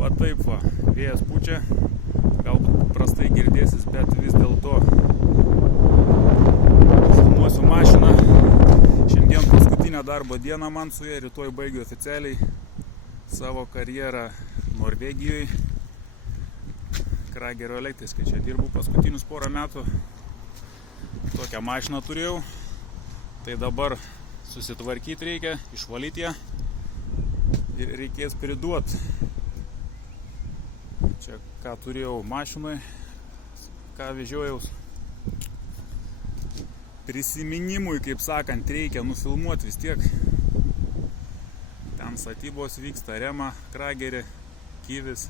Va taip va, vėjas pučia, galbūt prastai girdėsis, bet vis dėlto filmuosiu mašiną. Šiandien paskutinę darbo dieną man su ja, rytoj baigiu oficialiai savo karjerą Norvegijoje. Kragerio elektriškai čia dirbu paskutinius porą metų. Tokią mašiną turėjau, tai dabar susitvarkyti reikia, išvalyti ją ir reikės priduoti. Čia ką turėjau mašinai, ką vežiojaus. Prisiminimui, kaip sakant, reikia nufilmuoti vis tiek. Ten statybos vyksta, Rema, Kragerį, Kyvis.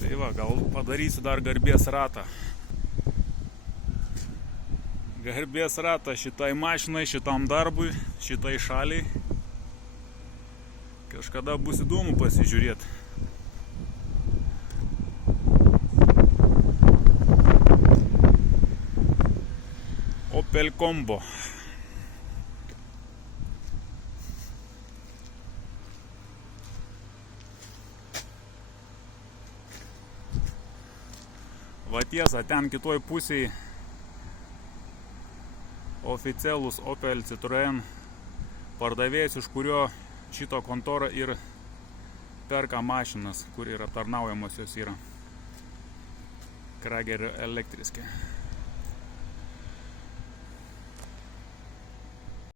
Tai va, gal padarysiu dar garbės ratą. Garbės ratą šitai mašinai, šitam darbui, šitai šaliai. Kažkada bus įdomu pasižiūrėti. Opel Combo. Va tiesa, ten kitoj pusėje oficialus Opel Citroen pardavėjas, iš kurio šito kontorą ir perka mašinas, kur yra aptarnaujamos jos yra. Kragerio elektriškai.